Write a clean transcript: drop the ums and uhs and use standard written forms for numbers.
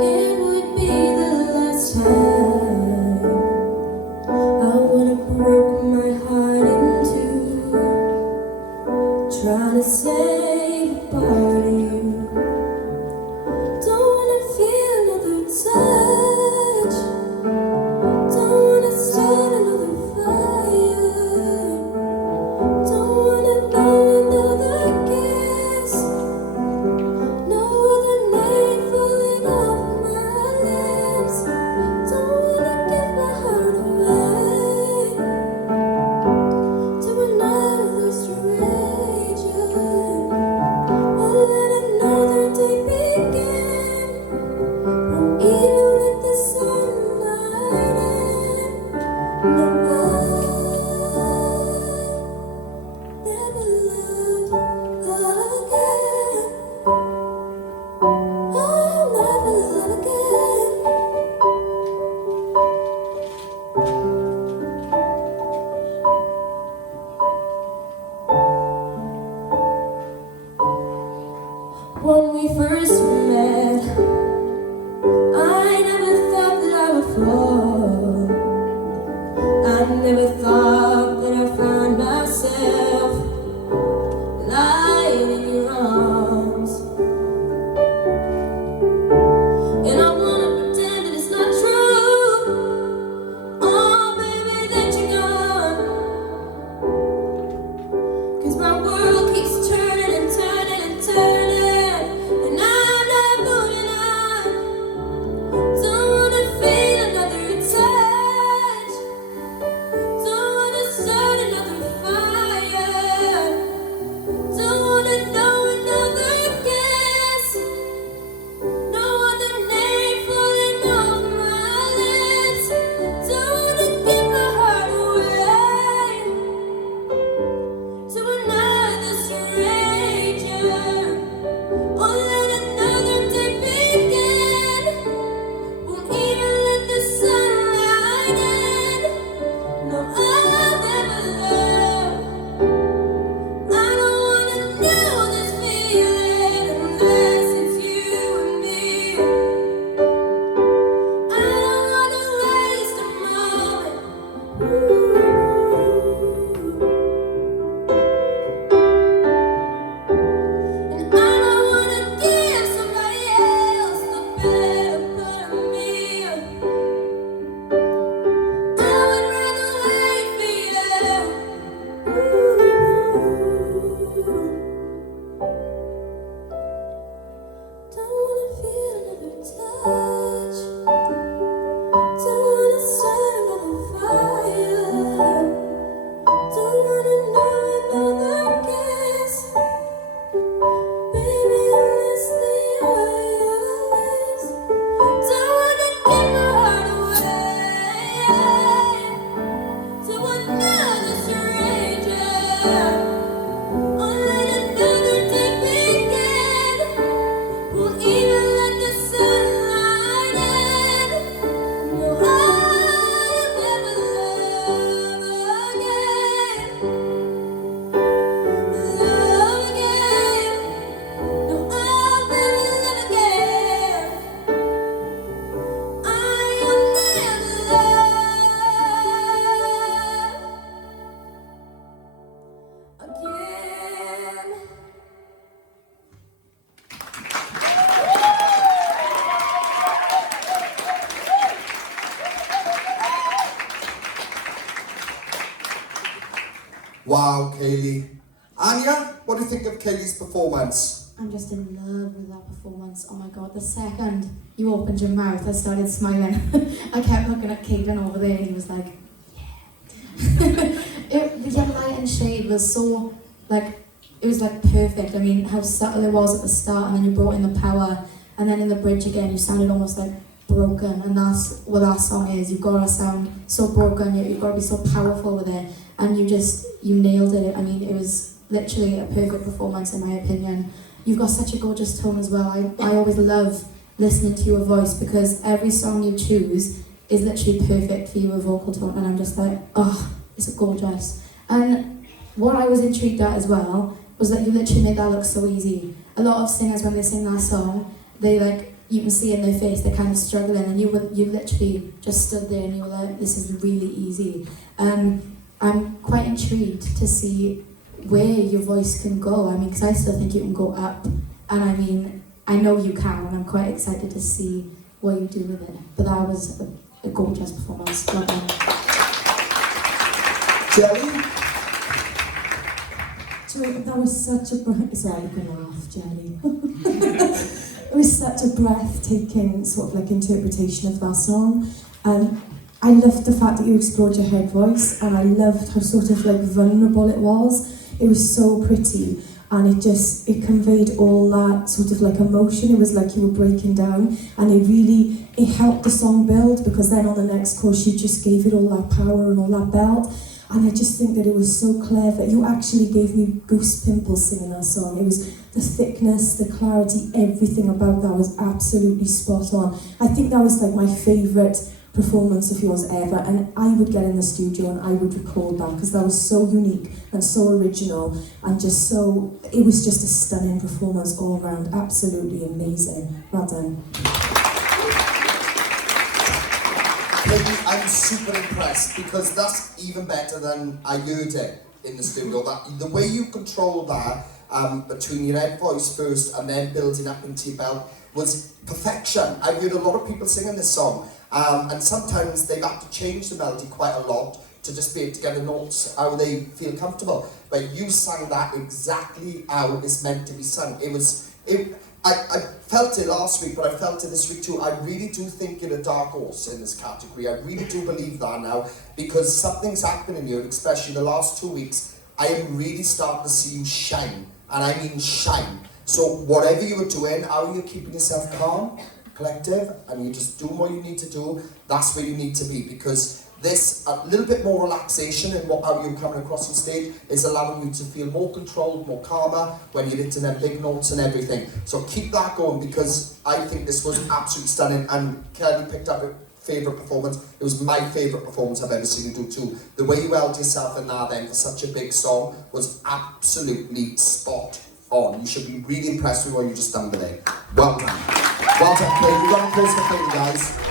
It would be the last time I would have broke my heart in two, trying to save a part of you. Don't wanna feel another touch, don't wanna start another fire, don't wanna know another kiss, no other name falling off my lips. Don't wanna give my heart away to another stranger, or let another day begin. Won't even let the sunlight in. No, I never loved again. I'll never love again. When we first met, I never thought that I would fall. I never thought that I'd find myself lying in your arms. And I wanna pretend that it's not true. Oh, baby, that you're gone. 'Cause my world keeps turning and turning and turning, and I'm not moving on. Don't wanna feel another touch, don't wanna start another fire, don't wanna know another kiss, no other name falling off my lips. Don't wanna give my heart away to another stranger, or let another day begin. Won't even let the sunlight in. No, I'll never love. I don't wanna know this feeling unless it's you and me. I don't wanna waste a moment. And I don't wanna give somebody else the better part of me. I would rather wait for you. Don't wanna feel another touch, don't wanna start another fire, don't wanna know another kiss. Baby, unless they are yours. Don't wanna give my heart away to another stranger, or let another day begin. Won't even let the sunlight in. No, I'll never love again. Love again. No, I'll never love again. I'll never love again. Wow, Kaylee. Anya, what do you think of Kaylee's performance? I'm just in love with that performance. Oh my god, the second you opened your mouth, I started smiling. I kept looking at Caden over there and he was like, yeah. The yellow light and shade was so, like, it was like perfect. I mean, how subtle it was at the start, and then you brought in the power, and then in the bridge again, you sounded almost like broken, and that's what that song is. You've got to sound so broken, you've got to be so powerful with it, and you nailed it. I mean, it was literally a perfect performance in my opinion. You've got such a gorgeous tone as well. I always love listening to your voice because every song you choose is literally perfect for your vocal tone, and I'm just like, oh, it's gorgeous. And what I was intrigued at as well was that you literally made that look so easy. A lot of singers, when they sing that song, they like you can see in their face they're kind of struggling, and you literally just stood there and you were like, this is really easy. I'm quite intrigued to see where your voice can go. I mean, because I still think you can go up, and I mean, I know you can, and I'm quite excited to see what you do with it. But that was a gorgeous performance. Well done. Jelly? That was such a sorry, you can laugh, Jenny. It was such a breathtaking sort of like interpretation of that song. I loved the fact that you explored your head voice, and I loved how sort of like vulnerable it was. It was so pretty, and it conveyed all that sort of like emotion. It was like you were breaking down, and it helped the song build, because then on the next chorus you just gave it all that power and all that belt. And I just think that it was so clever. You actually gave me goose pimples singing that song. It was the thickness, the clarity, everything about that was absolutely spot on. I think that was like my favourite performance of yours ever, and I would get in the studio and I would record that, because that was so unique and so original, and it was just a stunning performance all around. Absolutely amazing. Well done. Katie, I'm super impressed, because that's even better than I heard it in the studio. The way you control that between your head voice first and then building up into your belt was perfection. I've heard a lot of people singing this song, and sometimes they've had to change the melody quite a lot to just be able to get the notes how they feel comfortable. But you sang that exactly how it's meant to be sung. I felt it last week, but I felt it this week too. I really do think you're a dark horse in this category. I really do believe that now, because something's happening here, especially the last 2 weeks. I am really starting to see you shine, and I mean shine. So whatever you were doing, how you're keeping yourself calm, collective, and you're just doing what you need to do, that's where you need to be, because this, a little bit more relaxation in how you're coming across on stage is allowing you to feel more controlled, more calmer when you're hitting them big notes and everything. So keep that going, because I think this was absolutely stunning, and Kelly picked up a favourite performance. It was my favourite performance I've ever seen you do too. The way you held yourself in that then for such a big song was absolutely spot on. You should be really impressed with what you just done today. Well done. Well done, Kelly. You've got to close the thing, guys.